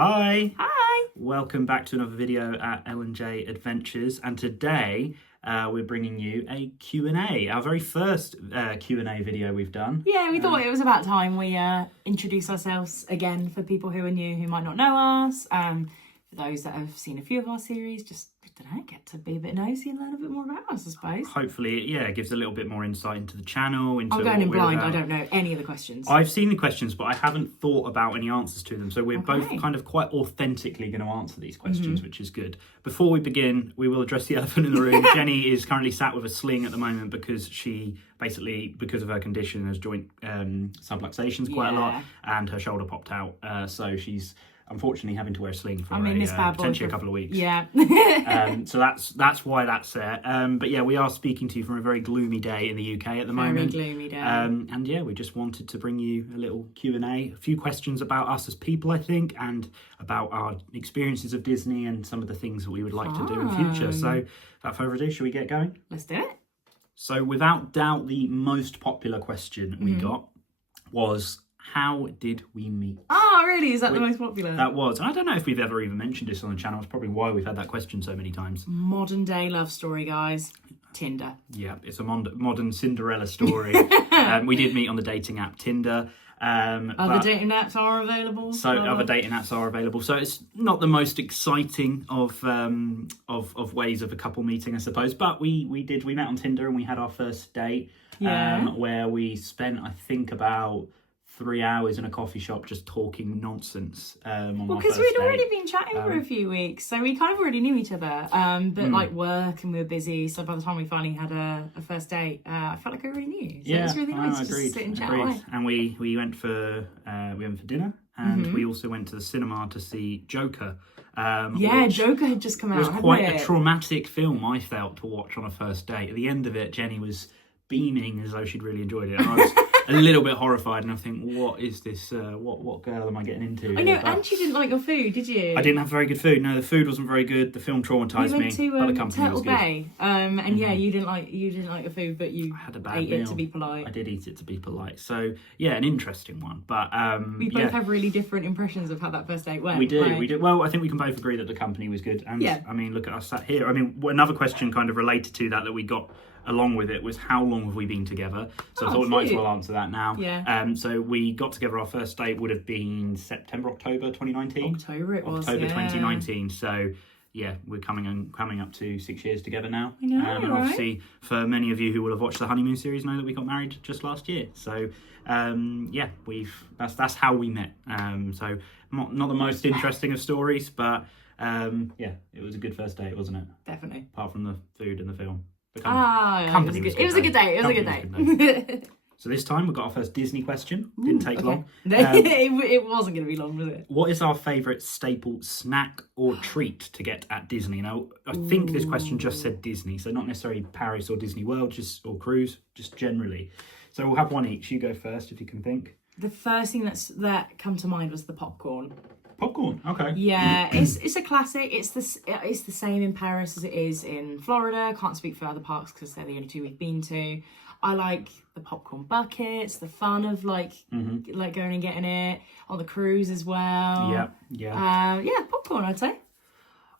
Hi! Hi! Welcome back to another video at L&J Adventures, and today we're bringing you a Q&A, our very first Q&A video we've done. Yeah, we thought it was about time we introduce ourselves again for people who are new, who might not know us. For those that have seen a few of our series, just, I don't know, get to be a bit nosy and learn a bit more about us, I suppose. Hopefully, yeah, it gives a little bit more insight into the channel. Into I'm going in blind, about. I don't know any of the questions. I've seen the questions, but I haven't thought about any answers to them. So we're both kind of quite authentically going to answer these questions, which is good. Before we begin, we will address the elephant in the room. Jenny is currently sat with a sling at the moment because she basically, because of her condition, has joint subluxations quite a lot, and her shoulder popped out. So she's unfortunately having to wear a sling for potentially a couple of weeks. Yeah. So that's why that's there. But yeah, we are speaking to you from a very gloomy day in the UK at the moment. Very gloomy day. And yeah, we just wanted to bring you a little Q&A, a few questions about us as people, I think, and about our experiences of Disney and some of the things that we would like to do in the future. So without further ado, shall we get going? Let's do it. So without doubt, the most popular question we got was, how did we meet? Oh, really? Is that the most popular? That was. And I don't know if we've ever even mentioned this on the channel. It's probably why we've had that question so many times. Modern day love story, guys. Tinder. Yeah, it's a modern Cinderella story. We did meet on the dating app Tinder. Other dating apps are available. Other dating apps are available. So it's not the most exciting of ways of a couple meeting, I suppose. But we met on Tinder and we had our first date. Where we spent, I think, about 3 hours in a coffee shop just talking nonsense. Because we'd already been chatting for a few weeks, so we kind of already knew each other. But like work and we were busy, so by the time we finally had a first date, I felt like I already knew. So it was really nice to just sit and chat away. And we went for dinner, and we also went to the cinema to see Joker. Joker had just come out. It was quite a traumatic film, I felt, to watch on a first date. At the end of it, Jenny was beaming as though she'd really enjoyed it. And I was a little bit horrified, and I think, what is this? What girl am I getting into? I know, and you didn't like your food, did you? I didn't have very good food. No, the food wasn't very good. The film traumatized me, but the company was good. Bay, and yeah, you didn't like your food, but you had a bad ate meal. It to be polite. I did eat it to be polite. So yeah, an interesting one. But we both have really different impressions of how that first date went. We do. Well, I think we can both agree that the company was good. And I mean, look at us sat here. I mean, another question kind of related to that we got along with it was, how long have we been together? So I thought we might as well answer that now. Yeah. So we got together, our first date would have been October 2019. October 2019. So yeah, we're coming up to 6 years together now. I know, and obviously, for many of you who will have watched the honeymoon series, know that we got married just last year. So that's how we met. So not the most interesting of stories, but it was a good first date, wasn't it? Definitely. Apart from the food and the film. It was a good date. So this time we got our first Disney question. Didn't take long. It wasn't going to be long, was it? What is our favourite staple snack or treat to get at Disney? Now, I think this question just said Disney, so not necessarily Paris or Disney World, or cruise, just generally. So we'll have one each. You go first if you can think. The first thing that come to mind was the popcorn. Popcorn, okay. Yeah, it's a classic. It's the same in Paris as it is in Florida. Can't speak for other parks because they're the only two we've been to. I like the popcorn buckets, the fun of like going and getting it on the cruise as well. Yeah, popcorn, I'd say.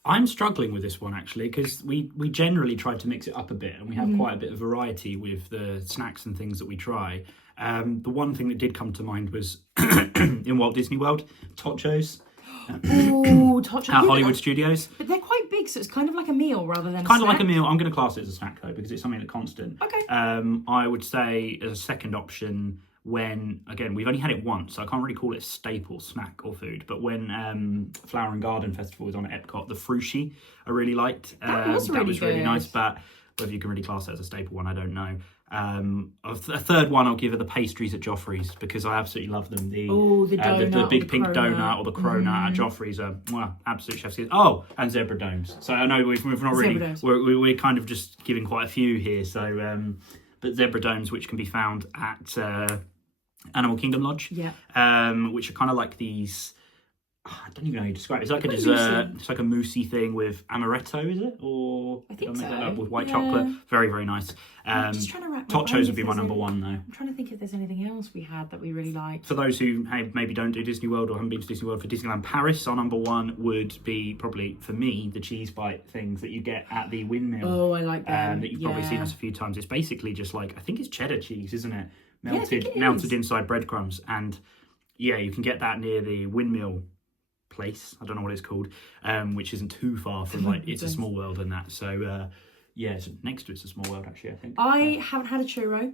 I'm struggling with this one actually, because we generally try to mix it up a bit, and we have quite a bit of variety with the snacks and things that we try. The one thing that did come to mind was in Walt Disney World, tachos. Tachos. At Hollywood Studios. But they're quite big, so it's kind of like a meal rather than kind of like a meal. I'm going to class it as a snack though, because it's something that's constant. Okay. I would say as a second option, when, again, we've only had it once, so I can't really call it a staple snack or food, but when Flower and Garden Festival was on at Epcot, the frushi I really liked. That was really nice, but whether you can really class it as a staple one, I don't know. A third one I'll give are the pastries at Joffrey's, because I absolutely love them. The big pink donut or the cronut at Joffrey's are absolute chef's kiss. Oh, and zebra domes. So I know we've not really, we're kind of just giving quite a few here. So but zebra domes, which can be found at Animal Kingdom Lodge, which are kind of like these, I don't even know how you describe it. It's like a Quite dessert. moussey. It's like a moussey thing with amaretto, is it? Or I think did make that so. up? With white Yeah. chocolate. Very, very nice. I'm just trying to wrap my brain Totchos if would be my there's number one, though. I'm trying to think if there's anything else we had that we really liked. For those who maybe don't do Disney World or haven't been to Disney World, for Disneyland Paris, our number one would be probably, for me, the cheese bite things that you get at the windmill. Oh, I like them. That you've probably seen us a few times. It's basically just like, I think it's cheddar cheese, isn't it? I think it Melted is. inside breadcrumbs. And yeah, you can get that near the windmill place. I don't know what it's called, which isn't too far from like It's a Small World and that. So yeah, it's next to It's a Small World actually, I think. I haven't had a churro.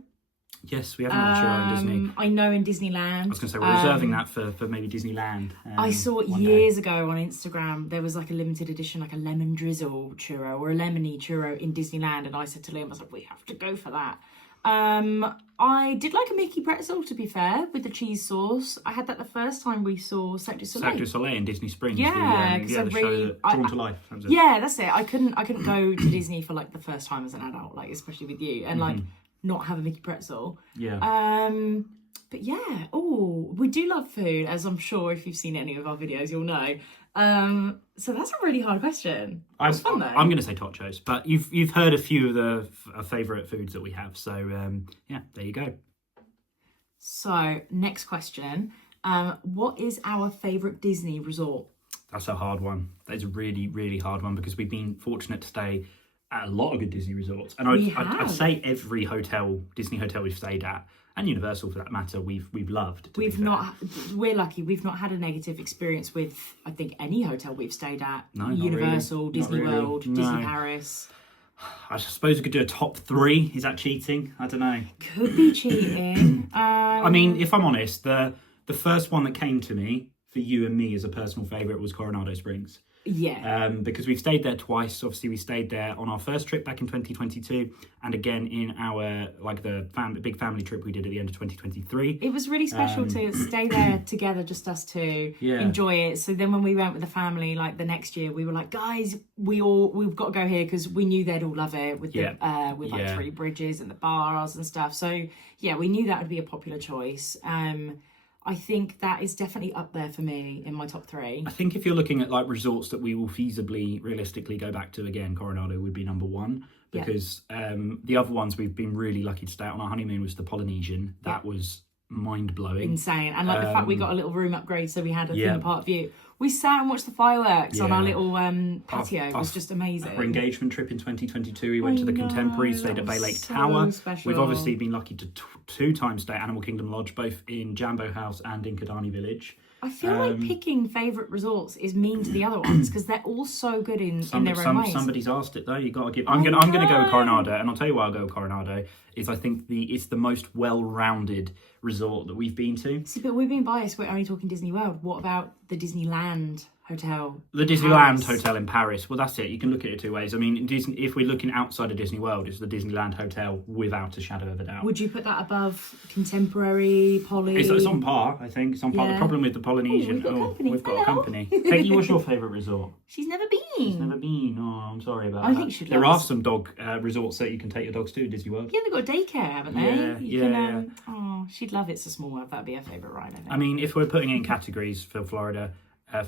Yes, we haven't had a churro in Disney. I know in Disneyland. I was going to say, we're reserving that for maybe Disneyland. I saw it one years day. ago on Instagram. There was like a limited edition, like a lemon drizzle churro or a lemony churro in Disneyland. And I said to Liam, I was like, we have to go for that. I did like a Mickey pretzel, to be fair, with the cheese sauce. I had that the first time we saw Cirque du Soleil. Cirque du Soleil in Disney Springs. Yeah, the 'cause I show really- that Drawn to Life. That was it. Yeah, that's it. I couldn't go to Disney for like the first time as an adult, like especially with you, and like not have a Mickey pretzel. Yeah. But yeah, we do love food, as I'm sure if you've seen any of our videos, you'll know. So that's a really hard question. It's fun though. I'm going to say totchos, but you've heard a few of the favourite foods that we have. So yeah, there you go. So next question, what is our favourite Disney resort? That's a hard one. That is a really, really hard one because we've been fortunate to stay at a lot of good Disney resorts, and I'd say every Disney hotel we've stayed at, and Universal for that matter, we've loved. We're lucky. We've not had a negative experience with, I think, any hotel we've stayed at. No, not Universal, really. Disney Not really. World, No. Disney Paris. I suppose we could do a top 3. Is that cheating? I don't know. Could be cheating. I mean, if I'm honest, the first one that came to me for you and me as a personal favourite was Coronado Springs. Yeah. Because we've stayed there twice. Obviously, we stayed there on our first trip back in 2022, and again in our big family trip we did at the end of 2023. It was really special to stay there together, just us two, enjoy it. So then when we went with the family, like the next year, we were like, guys, we've got to go here because we knew they'd all love it with the like 3 bridges and the bars and stuff. So yeah, we knew that would be a popular choice. I think that is definitely up there for me in my top 3. I think if you're looking at like resorts that we will feasibly, realistically go back to again, Coronado would be number 1 because the other ones we've been really lucky to stay at on our honeymoon was the Polynesian. That was mind-blowing. Insane. And like the fact we got a little room upgrade so we had a theme park view. We sat and watched the fireworks on our little patio. It was just amazing. Our engagement trip in 2022, we went to the Contemporary, stayed at Bay Lake Tower. Special. We've obviously been lucky to 2 times stay at Animal Kingdom Lodge, both in Jambo House and in Kidani Village. I feel like picking favourite resorts is mean to the other ones because they're all so good in their own ways. Somebody's asked it though. You got to give. I'm gonna go with Coronado, and I'll tell you why I'll go with Coronado. Is I think it's the most well-rounded resort that we've been to. See, but we're being biased. We're only talking Disney World. What about the Disneyland hotel? The Disneyland hotel in Paris. Well, that's it. You can look at it 2 ways. I mean, if we're looking outside of Disney World, it's the Disneyland hotel without a shadow of a doubt. Would you put that above Contemporary, Poly? It's on par, I think. It's on par. The problem with the Polynesian... we've got a company. Katie, what's your favourite resort? She's never been. She's never been. Oh, I'm sorry about that. I think she'd There love are some dog resorts that you can take your dogs to in Disney World. Yeah, they've got a daycare, haven't they? Yeah. Oh, she'd love It's a Small World. That'd be her favourite ride, I think. I mean, if we're putting it in categories for Florida...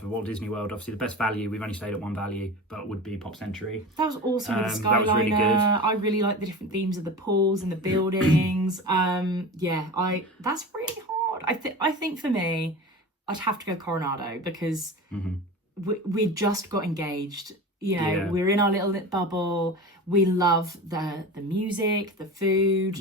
for Walt Disney World, obviously the best value, we've only stayed at one value, but would be Pop Century. That was awesome with the That was Skyliner. really good. I really like the different themes of the pools and the buildings. That's really hard. I think for me, I'd have to go Coronado because we just got engaged. You know, we're in our little bubble. We love the music, the food,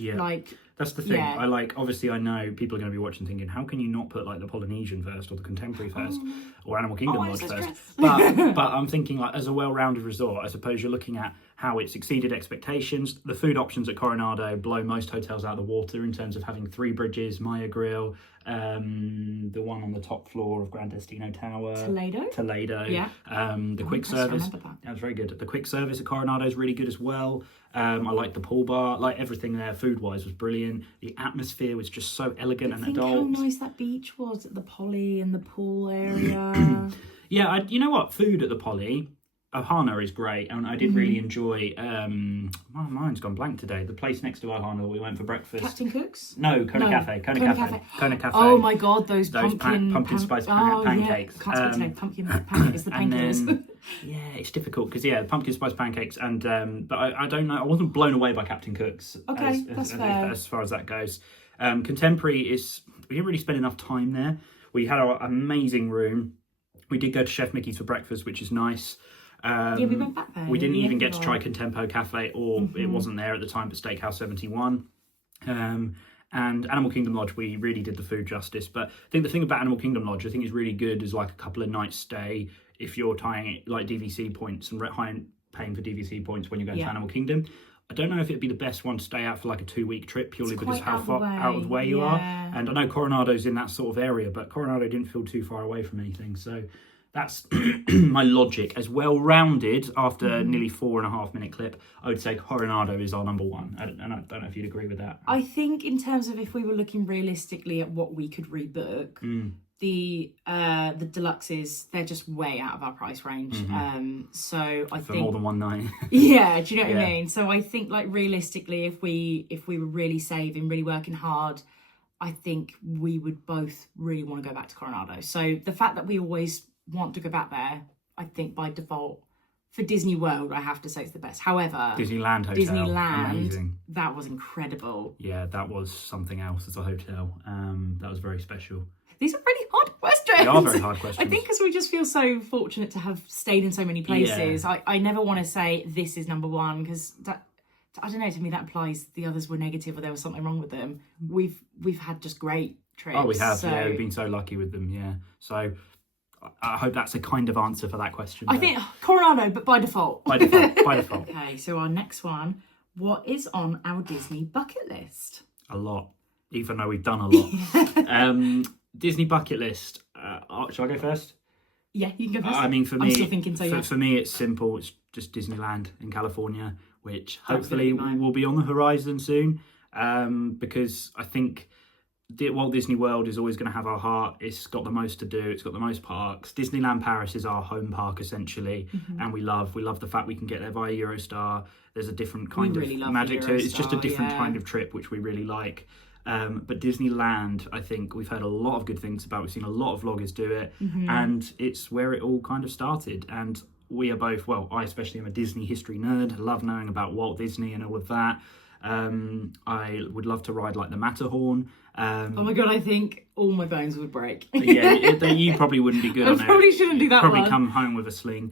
That's the thing. Yeah. Obviously I know people are going to be watching thinking, how can you not put like the Polynesian first or the Contemporary first or Animal Kingdom Lodge first? But I'm thinking like as a well-rounded resort, I suppose you're looking at how it's exceeded expectations. The food options at Coronado blow most hotels out of the water in terms of having 3 bridges, Maya Grill, the one on the top floor of Grand Destino Tower. Toledo. Yeah. The quick service. That was very good. The quick service at Coronado is really good as well. I like the pool bar. Like everything there food-wise was brilliant. The atmosphere was just so elegant and adult. How nice that beach was at the Poly and the pool area. Yeah, you know what? Food at the Poly, Ohana is great, and I did really enjoy. My mind's gone blank today. The place next to Ohana where we went for breakfast. Captain Cook's? No, Kona Cafe. Kona Cafe. Oh my god, those pumpkin spice pancakes. Yeah. Can't speak today. Pumpkin pancakes. The painkillers. Yeah, it's difficult because pumpkin spice pancakes, and but I don't know. I wasn't blown away by Captain Cook's. Okay, that's fair. As far as that goes, Contemporary is. We didn't really spend enough time there. We had our amazing room. We did go to Chef Mickey's for breakfast, which is nice. We went back there. We didn't even get to try Contempo Cafe, or it wasn't there at the time, but Steakhouse 71. And Animal Kingdom Lodge, we really did the food justice. But I think the thing about Animal Kingdom Lodge, I think is really good is like a couple of nights stay if you're tying it like DVC points and paying for DVC points when you're going to Animal Kingdom. I don't know if it'd be the best one to stay out for like a 2-week trip purely because how far out of the way you are. And I know Coronado's in that sort of area, but Coronado didn't feel too far away from anything. So that's my logic. As well-rounded after nearly 4.5 minute clip, I would say Coronado is our number one. And I don't know if you'd agree with that. I think in terms of if we were looking realistically at what we could rebook, the deluxes, they're just way out of our price range. So I think for more than one night. Yeah, do you know what I mean? So I think like realistically, if we were really saving, really working hard, I think we would both really want to go back to Coronado. So the fact that we always want to go back there, I think by default for Disney World, I have to say it's the best. However, Disneyland hotel, amazing. That was incredible. Yeah, that was something else as a hotel. That was very special. These are really hard questions. They are very hard questions. I think because we just feel so fortunate to have stayed in so many places. I never want to say this is number one because that, I don't know, to me that implies the others were negative or there was something wrong with them. We've had just great trips. Oh, we have. So. Yeah, we've been so lucky with them. Yeah. So I hope that's a kind of answer for that question. I think Coronado, but by default. By default. Okay, so our next one. What is on our Disney bucket list? A lot, even though we've done a lot. Disney bucket list. Shall I go first? Yeah, you can go first. I mean, for me, I'm still thinking so, for me, it's simple. It's just Disneyland in California, which hopefully will be on the horizon soon. Because I think Walt Disney World is always going to have our heart. It's got the most to do. It's got the most parks. Disneyland Paris is our home park essentially, and we love the fact we can get there via Eurostar. There's a different kind of magic to it. It's just a different kind of trip which we really like. But Disneyland, I think we've heard a lot of good things about. We've seen a lot of vloggers do it, and it's where it all kind of started. And we are both, well, I especially am a Disney history nerd. I love knowing about Walt Disney and all of that. I would love to ride like the Matterhorn. Oh my god, I think all my bones would break. You probably wouldn't be good on it. I probably shouldn't do that probably come home with a sling.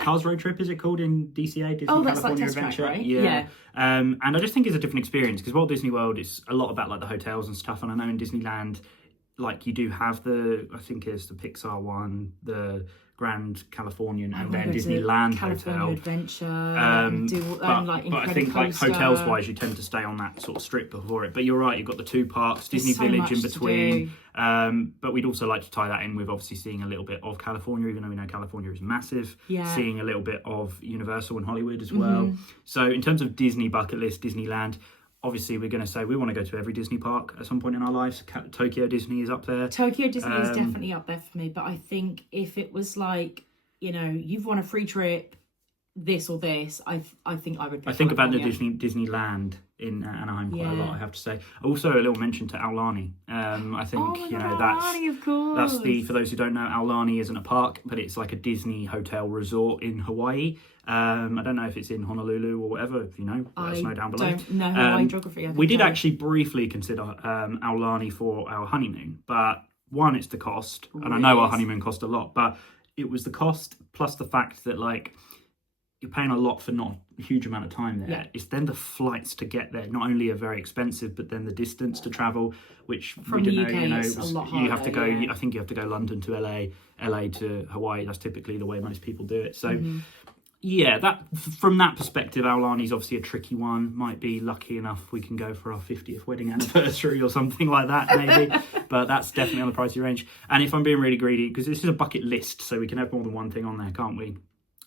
Cars Road Trip, is it called in DCA? Disney California Adventure? Track, right? Yeah. And I just think it's a different experience because Walt Disney World is a lot about like the hotels and stuff. And I know in Disneyland, like you do have I think it's the Pixar one, the Grand Californian, and then Disneyland California Hotel. Adventure. But I think like hotels wise, you tend to stay on that sort of strip before it. But you're right, you've got the two parks, Disney Village in between. But we'd also like to tie that in with obviously seeing a little bit of California, even though we know California is massive. Yeah. Seeing a little bit of Universal and Hollywood as well. So in terms of Disney bucket list, Disneyland. Obviously, we're going to say we want to go to every Disney park at some point in our lives. Tokyo Disney is up there. Tokyo Disney is definitely up there for me. But I think if it was like, you've won a free trip, this or this, I think I would pick think about the California. Disneyland in Anaheim quite a lot, I have to say. Also, a little mention to Aulani. I think, Aulani, of course. that's for those who don't know, Aulani isn't a park, but it's like a Disney hotel resort in Hawaii. I don't know if it's in Honolulu or whatever, if you know, let us know down below. I don't know Hawaii geography. We did actually briefly consider Aulani for our honeymoon, but one, it's the cost, and I know our honeymoon cost a lot, but it was the cost plus the fact that like you're paying a lot for not a huge amount of time there. Yeah. It's then the flights to get there not only are very expensive, but then the distance to travel, which from we the don't know, it's a lot harder, you have to go. I think you have to go London to LA to Hawaii. That's typically the way most people do it. So. Yeah, that from that perspective, Aulani's obviously a tricky one. Might be lucky enough we can go for our 50th wedding anniversary or something like that, maybe. But that's definitely on the pricey range. And if I'm being really greedy, because this is a bucket list, so we can have more than one thing on there, can't we?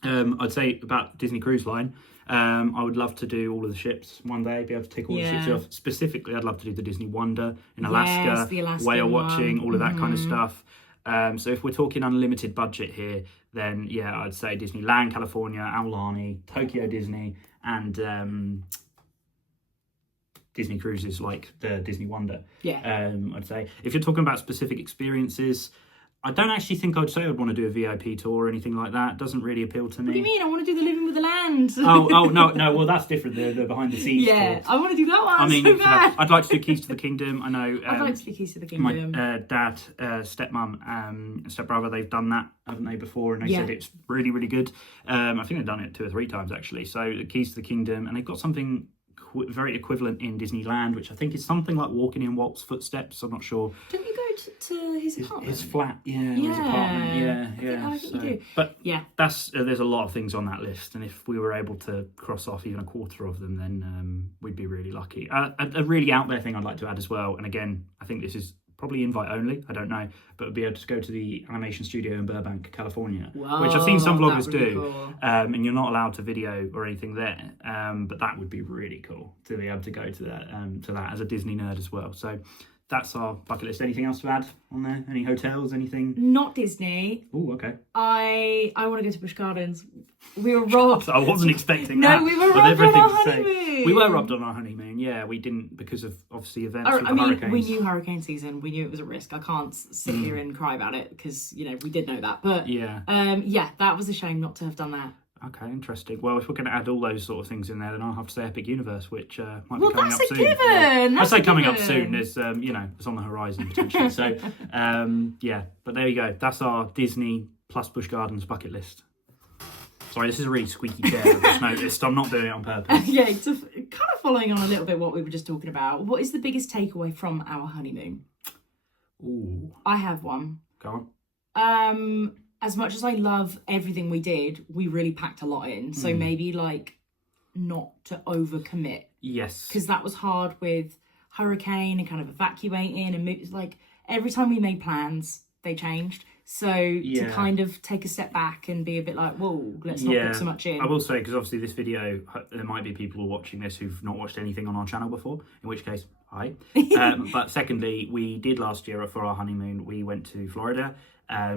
I'd say about Disney Cruise Line. I would love to do all of the ships one day, be able to take all the ships off. Specifically, I'd love to do the Disney Wonder in Alaska, the Alaskan whale watching, all of that kind of stuff. So if we're talking unlimited budget here, then yeah, I'd say Disneyland, California, Aulani, Tokyo Disney, and Disney cruises like the Disney Wonder. Yeah. I'd say if you're talking about specific experiences, I don't actually think I'd say I'd want to do a VIP tour or anything like that. It doesn't really appeal to me. What do you mean? I want to do the Living with the Land. Oh no. Well, that's different. The behind the scenes yeah, tour. I want to do that one. I mean, so bad. I'd like to do Keys to the Kingdom. I know. I'd like to do Keys to the My Kingdom. dad, stepmom, and stepbrother, they've done that, haven't they, before? And they said it's really, really good. I think they've done it 2 or 3 times actually. So the Keys to the Kingdom, and they've got something very equivalent in Disneyland, which I think is something like walking in Walt's footsteps. I'm not sure. Don't you go to his apartment? His flat, his apartment, I think you do. But yeah, that's there's a lot of things on that list, and if we were able to cross off even a quarter of them, then we'd be really lucky. A really out there thing I'd like to add as well, and again, I think this is probably invite only, I don't know, but would be able to go to the animation studio in Burbank, California, which I've seen some vloggers do, cool. And you're not allowed to video or anything there, but that would be really cool to be able to go to that as a Disney nerd as well. So that's our bucket list. Anything else to add on there? Any hotels? Anything? Not Disney. Oh, okay. I want to go to Busch Gardens. We were robbed. I wasn't expecting that. No, we were robbed on our honeymoon. We were robbed on our honeymoon. Yeah, we didn't because of obviously events with the hurricanes. We knew hurricane season. We knew it was a risk. I can't sit here and cry about it because we did know that. But that was a shame not to have done that. Okay, interesting. Well, if we're going to add all those sort of things in there, then I'll have to say Epic Universe, which might be coming up soon. Given. I say coming up soon. There's, it's on the horizon potentially. So, but there you go. That's our Disney plus Busch Gardens bucket list. Sorry, this is a really squeaky chair. I've just noticed. I'm not doing it on purpose. It's kind of following on a little bit what we were just talking about. What is the biggest takeaway from our honeymoon? Ooh. I have one. Go on. As much as I love everything we did, we really packed a lot in. So maybe not to overcommit. Yes. Because that was hard with hurricane and kind of evacuating and every time we made plans, they changed. So to kind of take a step back and be a bit like, whoa, let's not put so much in. I will say, because obviously this video, there might be people watching this who've not watched anything on our channel before, in which case, hi. But secondly, we did last year for our honeymoon, we went to Florida.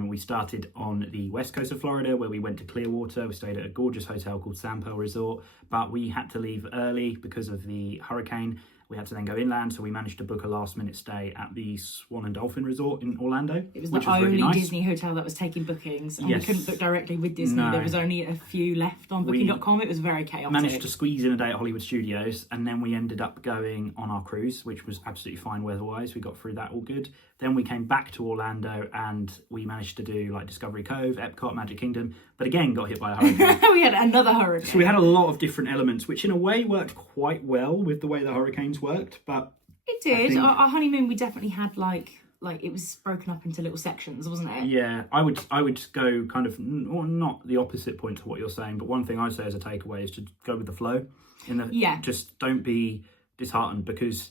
We started on the west coast of Florida where we went to Clearwater. We stayed at a gorgeous hotel called Sand Pearl Resort, but we had to leave early because of the hurricane. We had to then go inland, so we managed to book a last-minute stay at the Swan and Dolphin Resort in Orlando. It was the only really nice Disney hotel that was taking bookings, and we couldn't book directly with Disney. No. There was only a few left on Booking.com. It was very chaotic. Managed to squeeze in a day at Hollywood Studios, and then we ended up going on our cruise, which was absolutely fine weather-wise. We got through that all good. Then we came back to Orlando, and we managed to do Discovery Cove, Epcot, Magic Kingdom, but again got hit by a hurricane. We had another hurricane. So we had a lot of different elements, which in a way worked quite well with the way the hurricanes worked, but it did. Our honeymoon, we definitely had it was broken up into little sections, wasn't it? Yeah, I would go kind of not the opposite point to what you're saying, but one thing I'd say as a takeaway is to go with the flow. Just don't be disheartened, because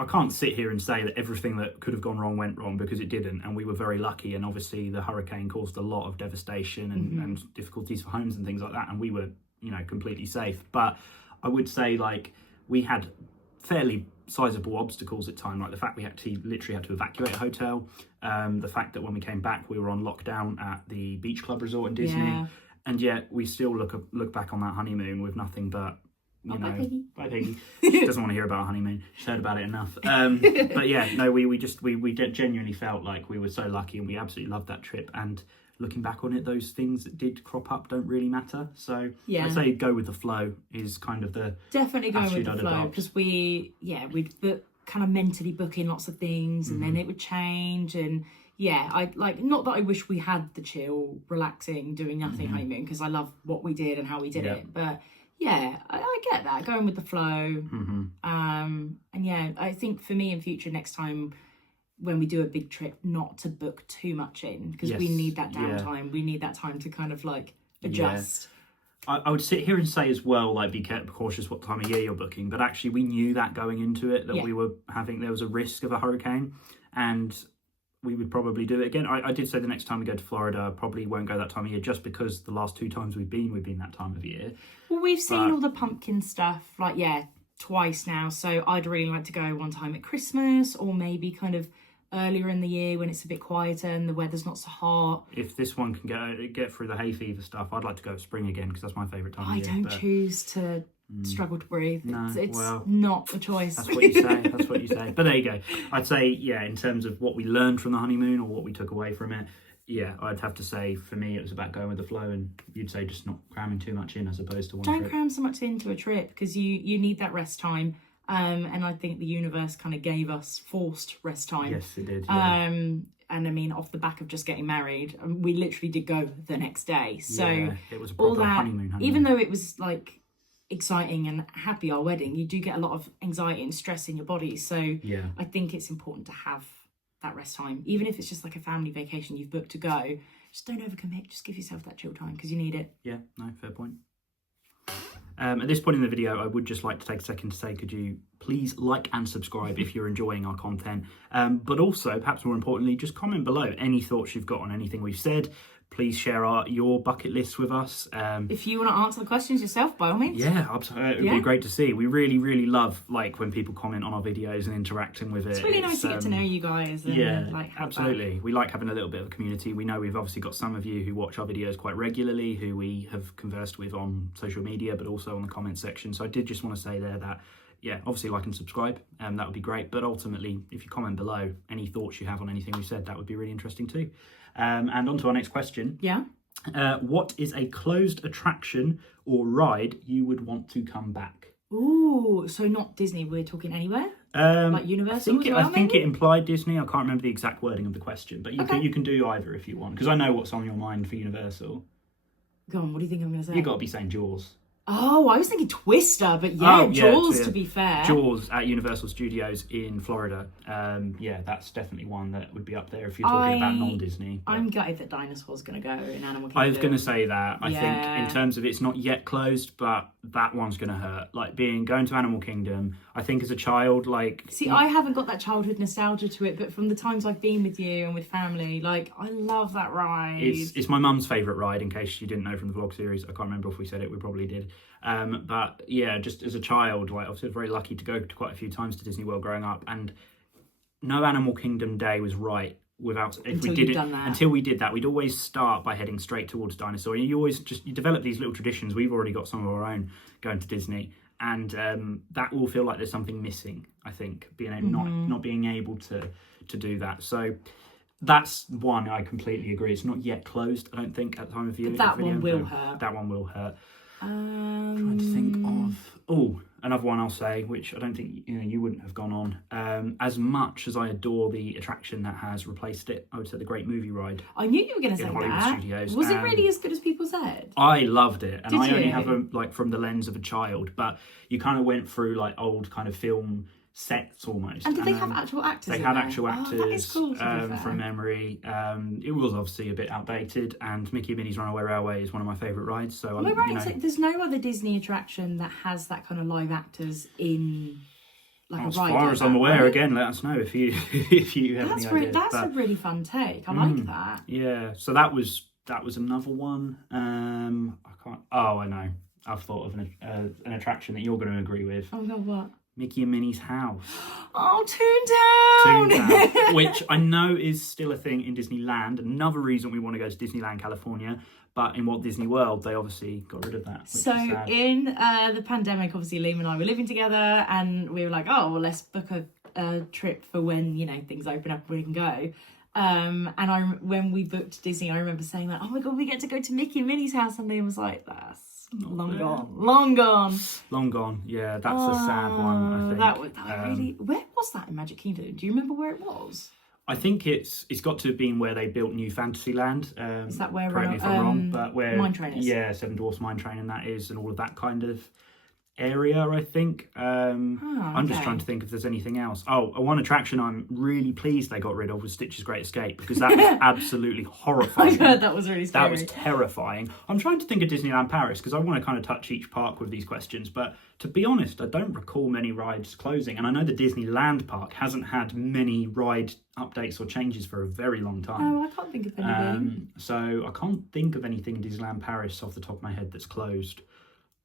I can't sit here and say that everything that could have gone wrong went wrong, because it didn't, and we were very lucky. And obviously the hurricane caused a lot of devastation and difficulties for homes and things like that, and we were completely safe. But I would say we had fairly sizable obstacles at time, like the fact we literally had to evacuate a hotel, the fact that when we came back we were on lockdown at the beach club resort in Disney, and yet we still look back on that honeymoon with nothing but bye Peggy. She doesn't want to hear about our honeymoon. She's heard about it enough. But yeah, no, we genuinely felt like we were so lucky, and we absolutely loved that trip. And looking back on it, those things that did crop up don't really matter. So I'd say go with the flow is kind of the definitely going with the flow, because we'd kind of mentally book in lots of things, and then it would change. And I not that I wish we had the chill, relaxing, doing nothing honeymoon, because I love what we did and how we did it, but I get that, going with the flow. I think for me in future, next time when we do a big trip, not to book too much in, because we need that downtime. We need that time to kind of adjust. I would sit here and say as well, be cautious what time of year you're booking, but actually we knew that going into it, that we were there was a risk of a hurricane, and we would probably do it again. I did say the next time we go to Florida, I probably won't go that time of year, just because the last 2 times we've been that time of year. Well, we've seen all the pumpkin stuff, twice now. So I'd really like to go one time at Christmas, or maybe kind of earlier in the year when it's a bit quieter and the weather's not so hot. If this one can get through the hay fever stuff, I'd like to go at spring again because that's my favourite time of year. I don't choose to struggle to breathe. No, it's not a choice. That's what you say. That's what you say. But there you go. I'd say, yeah, in terms of what we learned from the honeymoon or what we took away from it, yeah, I'd have to say for me it was about going with the flow, and you'd say just not cramming too much in as opposed to one trip. Don't cram so much into a trip because you need that rest time. And I think the universe kind of gave us forced rest time. Yes, it did. Yeah. And I mean, off the back of just getting married, we literally did go the next day. So yeah, it was a proper honeymoon. Even though it was like exciting and happy, our wedding, you do get a lot of anxiety and stress in your body. So yeah, I think it's important to have that rest time, even if it's just like a family vacation you've booked to go. Just don't overcommit. Just give yourself that chill time because you need it. Yeah, no, fair point. At this point in the video, I would just like to take a second to say, could you please like and subscribe if you're enjoying our content, but also, perhaps more importantly, just comment below any thoughts you've got on anything we've said. Please share your bucket lists with us. If you want to answer the questions yourself, by all means. Yeah, absolutely. It would be great to see. We really, really love when people comment on our videos and interacting with it. It's really nice to get to know you guys. And, absolutely. We like having a little bit of a community. We know we've obviously got some of you who watch our videos quite regularly, who we have conversed with on social media, but also on the comment section. So I did just want to say there that, yeah, obviously like and subscribe. That would be great. But ultimately, if you comment below any thoughts you have on anything we said, that would be really interesting too. And on to our next question. Yeah. What is a closed attraction or ride you would want to come back? Ooh, so not Disney, we're talking anywhere? Like Universal I think it implied Disney. I can't remember the exact wording of the question, but you can do either if you want, because I know what's on your mind for Universal. Go on, what do you think I'm going to say? You've got to be saying Jaws. Oh, I was thinking Twister, but Jaws, to be fair. Jaws at Universal Studios in Florida. Yeah, that's definitely one that would be up there if you're talking about non-Disney. I'm gutted that Dinosaur's going to go in Animal Kingdom. I was going to say that. I think in terms of it's not yet closed, but that one's going to hurt. Like going to Animal Kingdom, I think as a child, like... See, I haven't got that childhood nostalgia to it, but from the times I've been with you and with family, like, I love that ride. It's my mum's favourite ride, in case you didn't know from the vlog series. I can't remember if we said it, we probably did. But yeah, just as a child, like I was very lucky to go to quite a few times to Disney World growing up, and no Animal Kingdom day was right until we did that. We'd always start by heading straight towards Dinosaur. And you develop these little traditions. We've already got some of our own going to Disney, and that will feel like there's something missing, I think, not being able to do that. So that's one I completely agree. It's not yet closed, I don't think, at the time of view. That one will hurt. That one will hurt. Trying to think of another one I'll say, which I don't think you wouldn't have gone on. As much as I adore the attraction that has replaced it, I would say the Great Movie Ride. I knew you were going to say Hollywood that. Studios. Was it really as good as people said? I loved it, and I only you? have from the lens of a child. But you kind of went through like old kind of film sets almost. And did they have actual actors? They had actual actors. That is cool, from memory. It was obviously a bit outdated, and Mickey and Minnie's Runaway Railway is one of my favourite rides. So there's no other Disney attraction that has that kind of live actors in like a ride. As far as I'm aware, again, let us know if you have any ideas. That's a really fun take. I like that. Yeah. So that was another one. I can't. Oh, I know. I've thought of an attraction that you're going to agree with. Oh God, what? Mickey and Minnie's house. Oh, Toontown! Which I know is still a thing in Disneyland. Another reason we want to go to Disneyland, California. But in Walt Disney World, they obviously got rid of that. So in the pandemic, obviously, Liam and I were living together, and we were like, oh, well, let's book a trip for when, things open up and we can go. And when we booked Disney, I remember saying that, oh my God, we get to go to Mickey and Minnie's house. And Liam was like, that's long gone. Yeah, that's a sad one, I think. That really... Where was that in Magic Kingdom? Do you remember where it was? I think it's got to have been where they built New Fantasyland. Is that where... Correct me if I'm wrong, but where... Mine Train is. Yeah, Seven Dwarfs Mine Train, and that is, and all of that kind of area, I think. I'm just trying to think if there's anything else. Oh, one attraction I'm really pleased they got rid of was Stitch's Great Escape, because that was absolutely horrifying. I've heard that was really scary. That was terrifying. I'm trying to think of Disneyland Paris, because I want to kind of touch each park with these questions, but to be honest, I don't recall many rides closing, and I know the Disneyland park hasn't had many ride updates or changes for a very long time. Oh, I can't think of anything. So I can't think of anything in Disneyland Paris off the top of my head that's closed.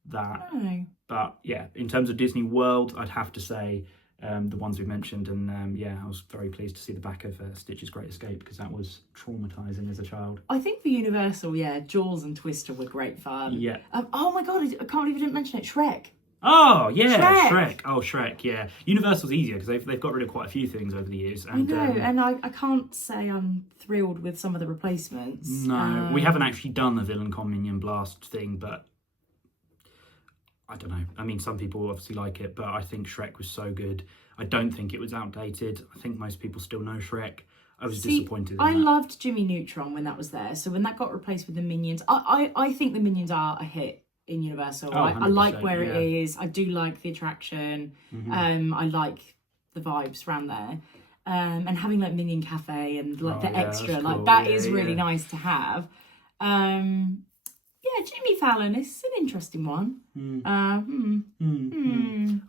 But yeah, in terms of Disney World, I'd have to say the ones we mentioned, and I was very pleased to see the back of Stitch's Great Escape because that was traumatizing as a child. I think for Universal, Jaws and Twister were great fun. Yeah. Oh my god, I can't believe I didn't mention it. Shrek. Oh yeah, Shrek. Oh, Shrek. Yeah, Universal's easier because they've got rid of quite a few things over the years. And, I know, and I can't say I'm thrilled with some of the replacements. No, we haven't actually done the Villain Con Minion Blast thing, but I don't know. I mean, some people obviously like it, but I think Shrek was so good. I don't think it was outdated. I think most people still know Shrek. I was disappointed in I that. loved Jimmy Neutron when that was there. So when that got replaced with the Minions, I think the Minions are a hit in Universal. Oh, I like where yeah. it is. I do like the attraction. I like the vibes around there. And having like Minion Cafe and like the extra, cool. like that is really nice to have. Jimmy Fallon is an interesting one.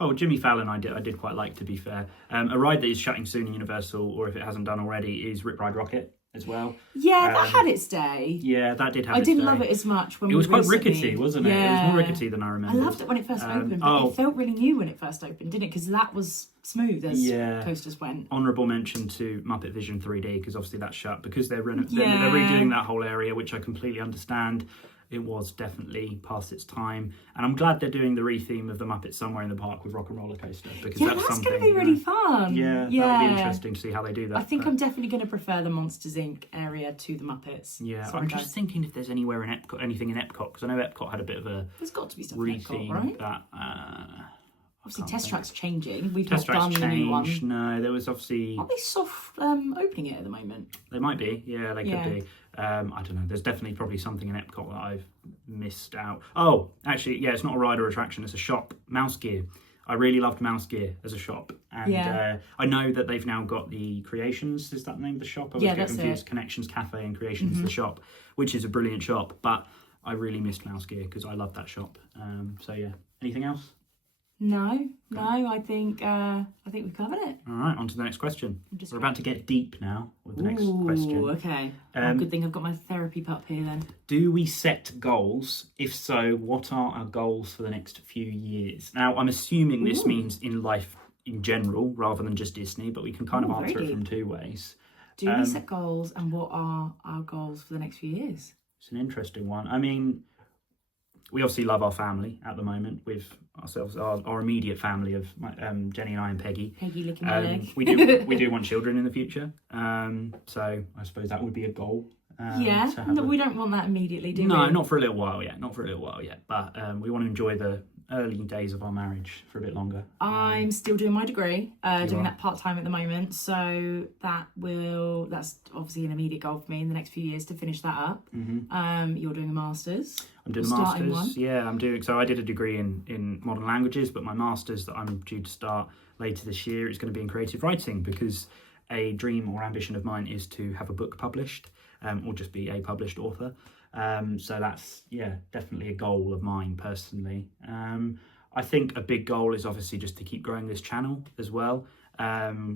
Oh, Jimmy Fallon, I did quite like, to be fair. A ride that is shutting soon in Universal, or if it hasn't done already, is Rip Ride Rocket as well. Yeah, that had its day. Yeah, that did have I its day. didn't love it as much when it was quite recently... rickety, wasn't it? Yeah. It was more rickety than I remember. I loved it when it first opened, but it felt really new when it first opened, didn't it? Because that was smooth as coasters went. Honourable mention to Muppet Vision 3D, because obviously that's shut, because they're redoing that whole area, which I completely understand. It was definitely past its time, and I'm glad they're doing the retheme of the Muppets Somewhere in the Park with Rock and Roller Coaster, because that's something going to be really fun. Yeah, that'll be interesting to see how they do that. I think I'm definitely going to prefer the Monsters Inc. area to the Muppets. Yeah, I'm just thinking if there's anywhere in Epcot, anything in Epcot, because I know Epcot had a bit of a there's got to be stuff retheme in Epcot, right? that. Obviously, Test Track's changing. We've Test not done Track's the new one. changed. No, there was obviously. Aren't they soft opening it at the moment? They might be. Yeah, they could be. I don't know. There's definitely probably something in Epcot that I've missed out. Oh, actually, yeah, it's not a ride or attraction. It's a shop. Mouse Gear. I really loved Mouse Gear as a shop, and I know that they've now got the Creations. Is that the name of the shop? I always get confused. Connections Cafe and Creations the shop, which is a brilliant shop. But I really missed Mouse Gear because I loved that shop. So yeah. Anything else? No, I think we've covered it. All right, on to the next question. We're about to get deep now with the next question. Okay. Good thing I've got my therapy pup here then. Do we set goals? If so, what are our goals for the next few years? Now, I'm assuming this means in life in general rather than just Disney, but we can kind of answer it from two ways. Do we set goals, and what are our goals for the next few years? It's an interesting one. I mean, we obviously love our family at the moment with ourselves, our immediate family of Jenny and I and Peggy. Peggy licking my leg. we do want children in the future. So I suppose that would be a goal. We don't want that immediately, do we? No, not for a little while yet. But we want to enjoy the early days of our marriage for a bit longer. I'm still doing my degree, doing that part-time at the moment. So that's obviously an immediate goal for me in the next few years to finish that up. You're doing a master's. I'm doing a master's. Yeah, I'm doing. So I did a degree in modern languages, but my master's that I'm due to start later this year is going to be in creative writing, because a dream or ambition of mine is to have a book published, or just be a published author. So that's, definitely a goal of mine personally. I think a big goal is obviously just to keep growing this channel as well.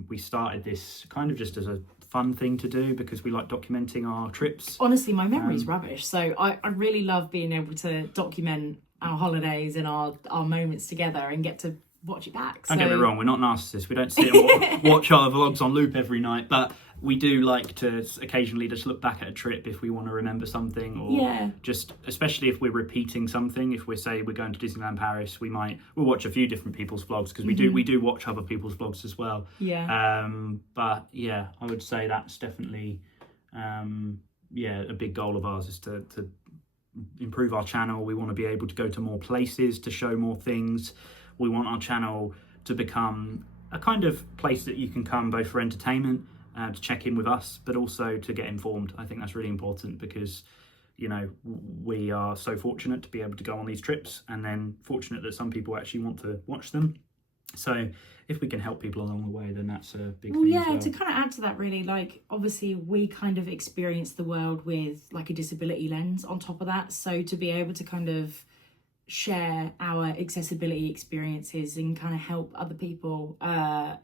We started this kind of just as a fun thing to do because we like documenting our trips. Honestly, my memory's rubbish. So I really love being able to document our holidays and our moments together and get to watch it back. Don't get me wrong, we're not narcissists. We don't sit and watch our vlogs on loop every night, but we do like to occasionally just look back at a trip if we want to remember something, or just, especially if we're repeating something. If we're going to Disneyland Paris, we'll watch a few different people's vlogs, because we do watch other people's vlogs as well. But yeah, I would say that's definitely a big goal of ours, is to improve our channel. We want to be able to go to more places, to show more things. We want our channel to become a kind of place that you can come both for entertainment, to check in with us, but also to get informed. I think that's really important, because we are so fortunate to be able to go on these trips, and then fortunate that some people actually want to watch them. So if we can help people along the way, then that's a big thing as well. To kind of add to that, really, like, obviously we kind of experience the world with like a disability lens on top of that, so to be able to kind of share our accessibility experiences and kind of help other people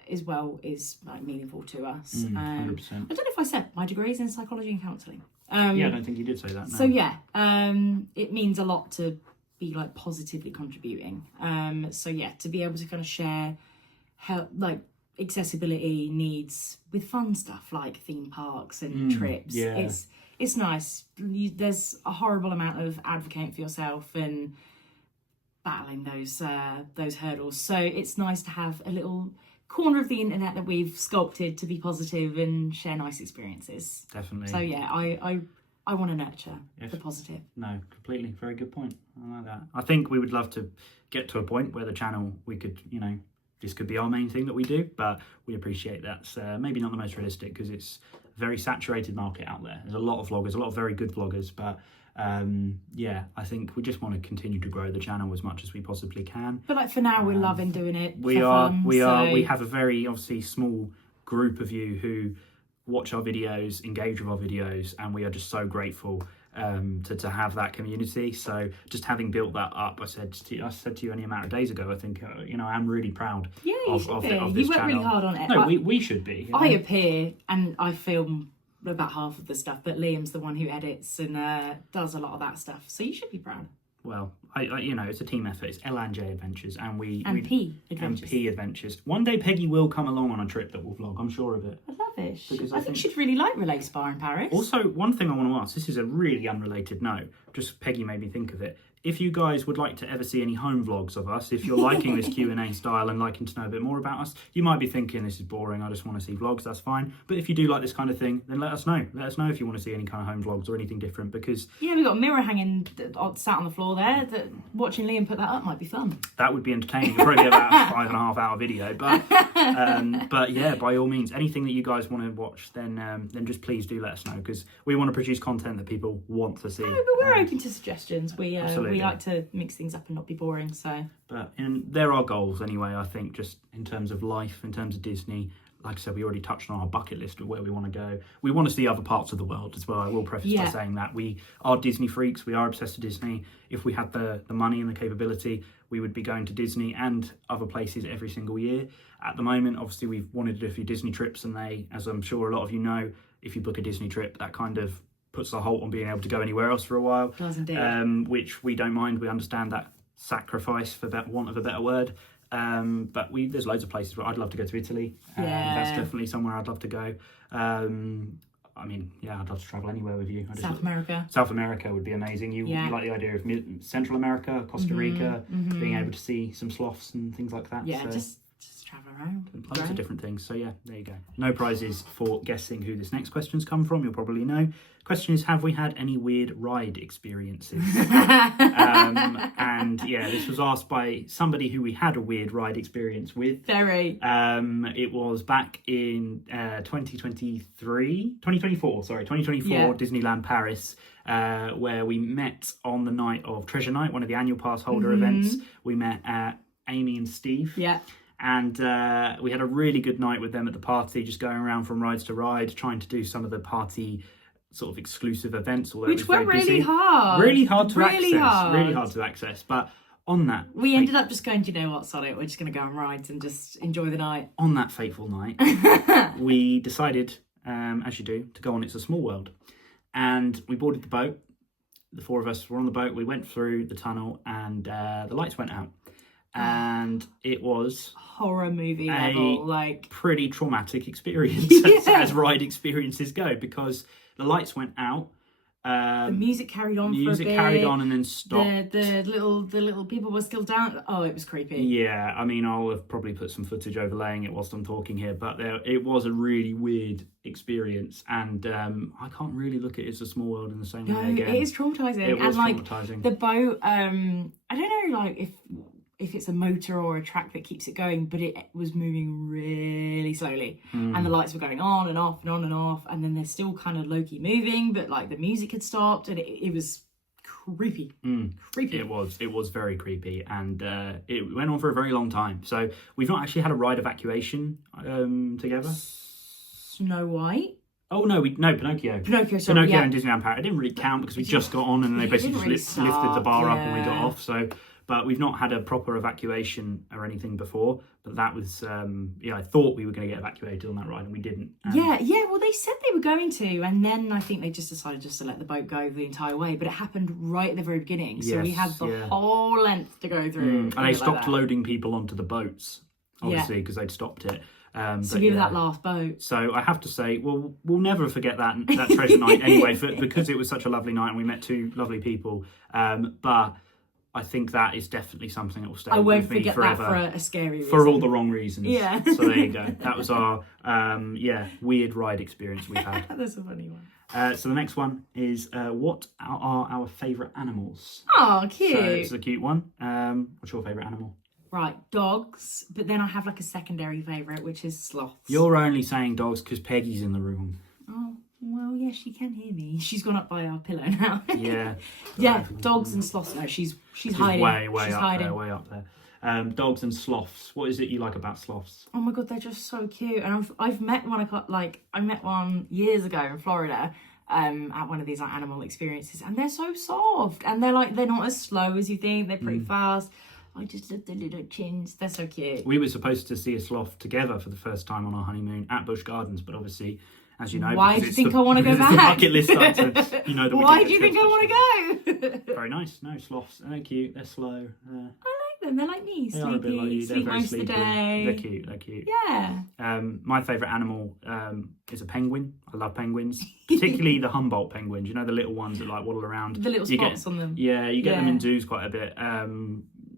as well is like meaningful to us. 100%. I don't know if I said my degree is in psychology and counselling. I don't think you did say that. No. So it means a lot to be like positively contributing. To be able to kind of share help, like accessibility needs with fun stuff like theme parks and trips. Yeah. It's nice. There's a horrible amount of advocating for yourself and battling those hurdles. So it's nice to have a little corner of the internet that we've sculpted to be positive and share nice experiences. Definitely. So yeah, I want to nurture the positive. No, completely. Very good point. I like that. I think we would love to get to a point where the channel, we could, this could be our main thing that we do, but we appreciate that's maybe not the most realistic because it's a very saturated market out there. There's a lot of vloggers, a lot of very good vloggers, but I think we just want to continue to grow the channel as much as we possibly can. But like for now, we're loving doing it. We have a very obviously small group of you who watch our videos, engage with our videos, and we are just so grateful to have that community. So just having built that up, I said to you any amount of days ago, I think I'm really proud. Yeah, you should be. Of You this work channel. really hard on it. No, we should be. I appear and I film about half of the stuff, but Liam's the one who edits and does a lot of that stuff. So you should be proud. Well, I it's a team effort. It's L&J Adventures, and P Adventures. And P Adventures. One day Peggy will come along on a trip that we'll vlog. I'm sure of it. I love it. Because I think she'd really like Relay Spa in Paris. Also, one thing I want to ask. This is a really unrelated note. Just Peggy made me think of it. If you guys would like to ever see any home vlogs of us, if you're liking this Q&A style and liking to know a bit more about us, you might be thinking this is boring, I just want to see vlogs, that's fine. But if you do like this kind of thing, then let us know. Let us know if you want to see any kind of home vlogs or anything different, because... Yeah, we've got a mirror hanging sat on the floor there. Watching Liam put that up might be fun. That would be entertaining. It'd probably be about a 5.5 hour video. But yeah, by all means, anything that you guys want to watch, then just please do let us know, because we want to produce content that people want to see. No, but we're open to suggestions. We like to mix things up and not be boring. So, but there are goals anyway. I think just in terms of life, in terms of Disney. Like I said, we already touched on our bucket list of where we want to go. We want to see other parts of the world as well. I will preface by saying that we are Disney freaks. We are obsessed with Disney. If we had the money and the capability, we would be going to Disney and other places every single year. At the moment, obviously, we've wanted to do a few Disney trips, and they, as I'm sure a lot of you know, if you book a Disney trip, that kind of puts a halt on being able to go anywhere else for a while. Does indeed. Which we don't mind. We understand that sacrifice, for want of a better word. But there's loads of places where I'd love to go to Italy. That's definitely somewhere I'd love to go. I'd love to travel anywhere with you. South America. South America would be amazing. You like the idea of Central America, Costa Rica, being able to see some sloths and things like that. Yeah, so just travel around. Loads of different things. So yeah, there you go. No prizes for guessing who this next question's come from. You'll probably know. Question is, have we had any weird ride experiences? And yeah, this was asked by somebody who we had a weird ride experience with. Very. It was back in 2024, Disneyland Paris, where we met on the night of Treasure Night, one of the annual pass holder events. We met Amy and Steve. Yeah. And we had a really good night with them at the party, just going around from rides to ride, trying to do some of the party sort of exclusive events, which were really hard to access. But on that, we ended up just going, do you know what, sod it, we're just going to go on rides and just enjoy the night. On that fateful night, we decided, as you do, to go on It's a Small World, and we boarded the boat. The four of us were on the boat. We went through the tunnel, and the lights went out. And it was horror movie level, like pretty traumatic experience as ride experiences go, because the lights went out. The music carried on. Music carried on and then stopped. The little people were still down. Oh, it was creepy. Yeah, I mean, I'll have probably put some footage overlaying it whilst I'm talking here, but it was a really weird experience, and I can't really look at It's a Small World in the same way again. It is traumatizing. It was traumatizing. The boat. I don't know, like if it's a motor or a track that keeps it going, but it was moving really slowly, and the lights were going on and off and on and off, and then they're still kind of low-key moving, but like the music had stopped, and it was creepy. Creepy. It was very creepy, and it went on for a very long time. So we've not actually had a ride evacuation together. Snow White. Oh no, Pinocchio. Pinocchio And Disneyland Paris. It didn't really count because we just got on, and they basically just lifted the bar up and we got off. So. But we've not had a proper evacuation or anything before. But that was, I thought we were going to get evacuated on that ride, and we didn't. Well, they said they were going to, and then I think they just decided to let the boat go the entire way. But it happened right at the very beginning, so we had the whole length to go through. And they stopped loading people onto the boats obviously, because they'd stopped it. So give that last boat. So I have to say, well, we'll never forget that treasure night anyway, because it was such a lovely night and we met two lovely people. But I think that is definitely something that will stay with me forever. I won't forget that for a scary reason. For all the wrong reasons. Yeah. So there you go. That was our weird ride experience we've had. That's a funny one. So the next one is what are our favourite animals? Oh, cute. So it's a cute one. What's your favourite animal? Right, dogs. But then I have like a secondary favourite, which is sloths. You're only saying dogs because Peggy's in the room. Oh, well, yeah, she can hear me. She's gone up by our pillow now. Yeah. Yeah, dogs and sloths. No, she's hiding. Way up there. Dogs and sloths. What is it you like about sloths? Oh my god, they're just so cute. And I've met one. I met one years ago in Florida. At one of these animal experiences, and they're so soft, and they're not as slow as you think. They're pretty fast. I just love the little chins. They're so cute. We were supposed to see a sloth together for the first time on our honeymoon at Busch Gardens, but obviously, as you know, why do you think I want to go back? The bucket list item, you know that. Why do you think I want to go? Very nice. No, sloths. They're cute. They're slow. I like them. They're like me. They are a bit like you. Sleep most of the day. They're cute. Yeah. My favourite animal is a penguin. I love penguins, particularly the Humboldt penguins. You know, the little ones that like waddle around. The little spots on them. Yeah, you get them in zoos quite a bit.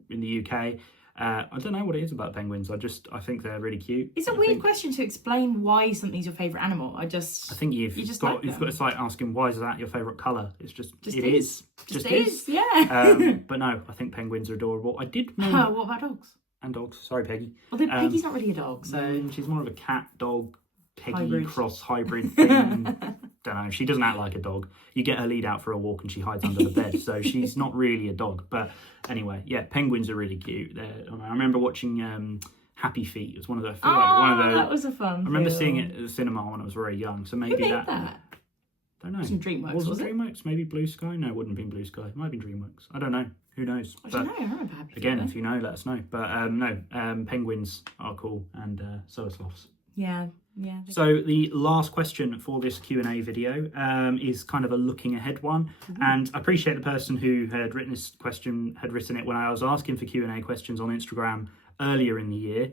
In the UK. I don't know what it is about penguins. I think they're really cute. It's a weird question to explain why something's your favourite animal. I think you've got it's like asking why is that your favourite colour? It's just it is. Just is. Yeah. But no, I think penguins are adorable. I did know. What about dogs? And dogs. Sorry, Peggy. Well, then Peggy's not really a dog, so she's more of a cat dog. Peggy cross hybrid thing. Don't know. She doesn't act like a dog. You get her lead out for a walk and she hides under the bed, so she's not really a dog. But anyway, yeah, penguins are really cute. I remember watching Happy Feet. It was one of the. That was a fun. I remember seeing it at the cinema when I was very young. So maybe Who made that? Don't know. It was DreamWorks. Was it DreamWorks? Maybe Blue Sky? No, it wouldn't have been Blue Sky. It might have been DreamWorks. I don't know. Who knows? I don't know. I remember Happy Feet. Again, if you know, let us know. But penguins are cool, and so are sloths. Yeah. So the last question for this Q&A video is kind of a looking ahead one. And I appreciate the person who had written this question had written it when I was asking for Q&A questions on Instagram earlier in the year.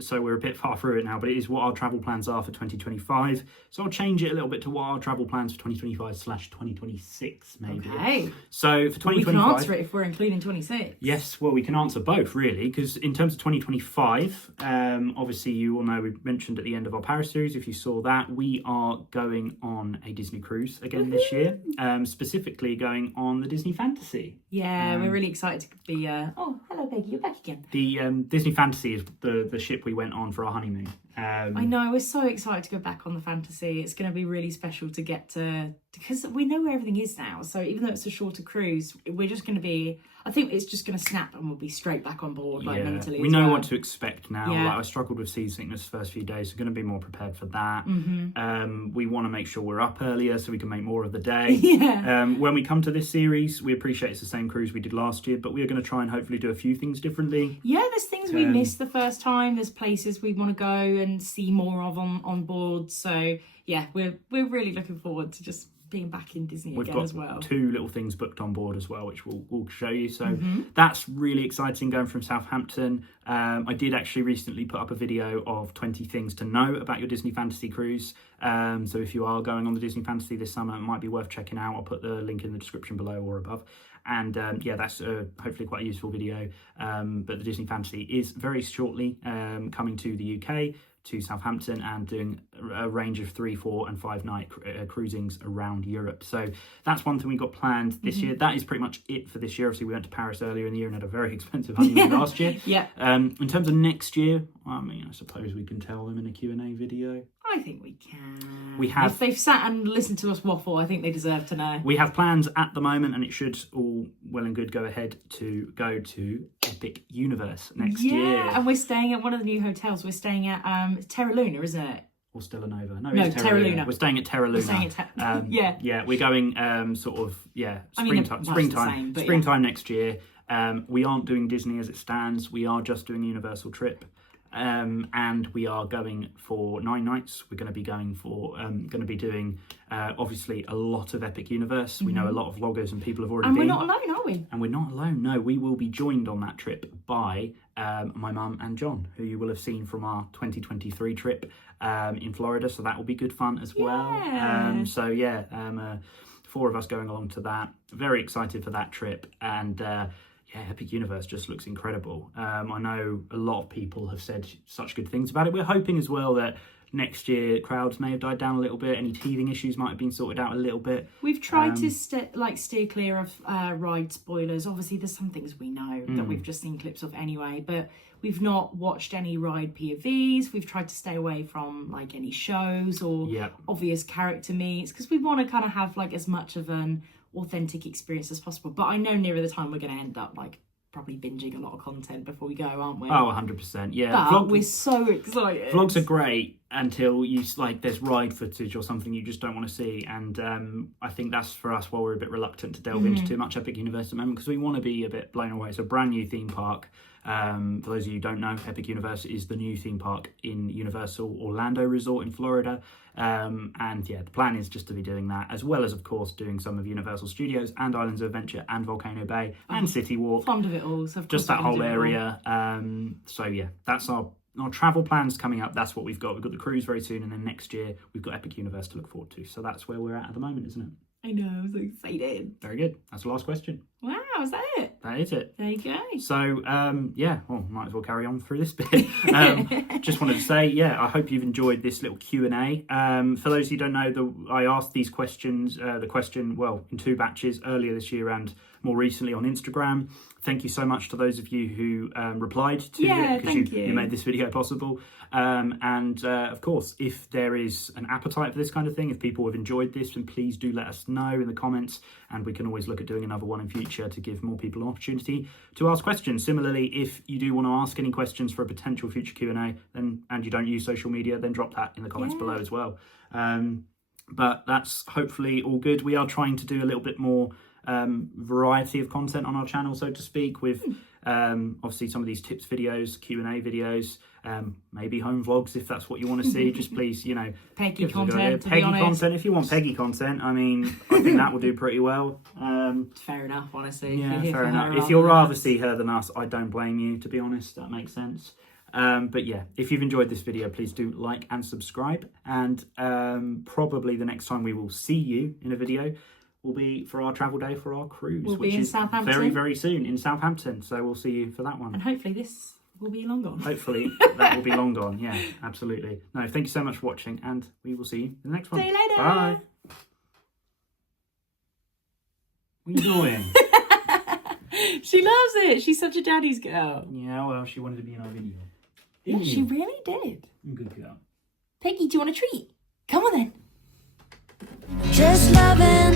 So we're a bit far through it now, but it is what our travel plans are for 2025. So I'll change it a little bit to what our travel plans for 2025/2026 maybe. Okay. So for 2025... We can answer it if we're including 26. Yes, well, we can answer both really, because in terms of 2025, obviously you all know we mentioned at the end of our Paris series, if you saw that, we are going on a Disney cruise again this year, specifically going on the Disney Fantasy. Yeah, we're really excited to be... Oh, hello, Peggy, you're back again. The Disney Fantasy is the ship we went on for our honeymoon. I know, we're so excited to go back on the Fantasy. It's going to be really special to get to... Because we know where everything is now, so even though it's a shorter cruise, we're just going to be... I think it's just going to snap and we'll be straight back on board, mentally. We know what to expect now. Yeah. I struggled with seasickness the first few days, so we're going to be more prepared for that. We want to make sure we're up earlier so we can make more of the day. When we come to this series, we appreciate it's the same cruise we did last year, but we are going to try and hopefully do a few things differently. Yeah, there's things we missed the first time. There's places we want to go and see more of on board. So yeah, we're really looking forward to just being back in Disney again as well. We've got 2 little things booked on board as well, which we'll show you. So that's really exciting going from Southampton. I did actually recently put up a video of 20 things to know about your Disney Fantasy cruise. So if you are going on the Disney Fantasy this summer, it might be worth checking out. I'll put the link in the description below or above. And that's hopefully quite a useful video. But the Disney Fantasy is very shortly coming to the UK, to Southampton, and doing a range of 3, 4 and 5 night cruisings around Europe. So that's one thing we got planned this year. That is pretty much it for this year. Obviously we went to Paris earlier in the year and had a very expensive honeymoon last year. In terms of next year, I suppose we can tell them in a Q&A video. I think we can. We have. If they've sat and listened to us waffle, I think they deserve to know. We have plans at the moment, and it should all well and good go ahead to go to Epic Universe next year. Yeah, and we're staying at one of the new hotels. We're staying at Terra Luna, isn't it? Or Stella Nova. No, it's Terra Luna. We're staying at Terra Luna. Yeah, we're going springtime next year. We aren't doing Disney as it stands. We are just doing a Universal trip. and we are going for 9 nights. We're going to be doing obviously a lot of Epic Universe. We know a lot of vloggers and people have already been. And we're not alone, are we? And we're not alone. No, we will be joined on that trip by my mum and John, who you will have seen from our 2023 trip in Florida. So that will be good fun as well. Yeah. 4 of us going along to that. Very excited for that trip. And Epic Universe just looks incredible. I know a lot of people have said such good things about it. We're hoping as well that next year crowds may have died down a little bit. Any teething issues might have been sorted out a little bit. We've tried to steer clear of ride spoilers. Obviously, there's some things we know that we've just seen clips of anyway, but we've not watched any ride POVs. We've tried to stay away from like any shows or obvious character meets because we want to kind of have like as much of an authentic experience as possible. But I know nearer the time we're going to end up like probably binging a lot of content before we go, aren't we? Oh, 100%. Yeah. But we're so excited. Vlogs are great until there's ride footage or something you just don't want to see. And I think that's for us why we're a bit reluctant to delve into too much Epic Universe at the moment, because we want to be a bit blown away. It's a brand new theme park. For those of you who don't know, Epic Universe is the new theme park in Universal Orlando Resort in Florida. The plan is just to be doing that, as well as, of course, doing some of Universal Studios and Islands of Adventure and Volcano Bay and City Walk. Fond of it all. So just that whole area. That's our travel plans coming up. That's what we've got. We've got the cruise very soon, and then next year we've got Epic Universe to look forward to. So that's where we're at the moment, isn't it? I know, I'm so excited. Very good. That's the last question. Wow, is that it? That is it. There you go. So, might as well carry on through this bit. Just wanted to say, I hope you've enjoyed this little Q&A. For those who don't know, I asked these questions, in 2 batches earlier this year and more recently on Instagram. Thank you so much to those of you who replied to it, because you made this video possible. Of course, if there is an appetite for this kind of thing, if people have enjoyed this, then please do let us know in the comments, and we can always look at doing another one in future to give more people an opportunity to ask questions. Similarly, if you do want to ask any questions for a potential future Q&A, and you don't use social media, then drop that in the comments below as well. But that's hopefully all good. We are trying to do a little bit more variety of content on our channel, so to speak, with obviously some of these tips videos, Q&A videos, maybe home vlogs if that's what you want to see. Just please, Peggy content. Peggy content. If you want Peggy content, I think that will do pretty well. Fair enough, honestly. Yeah, fair enough. If you'd rather see her than us, I don't blame you, to be honest. That makes sense. If you've enjoyed this video, please do like and subscribe, and probably the next time we will see you in a video will be for our travel day for our cruise, which is very, very soon in Southampton. So we'll see you for that one. And hopefully this will be long gone. Hopefully that will be long gone. Yeah, absolutely. No, thank you so much for watching, and we will see you in the next one. See you later. Bye. What are you doing? She loves it. She's such a daddy's girl. Yeah, well, she wanted to be in our video. Yeah, she really did. Good girl. Peggy, do you want a treat? Come on then. Just loving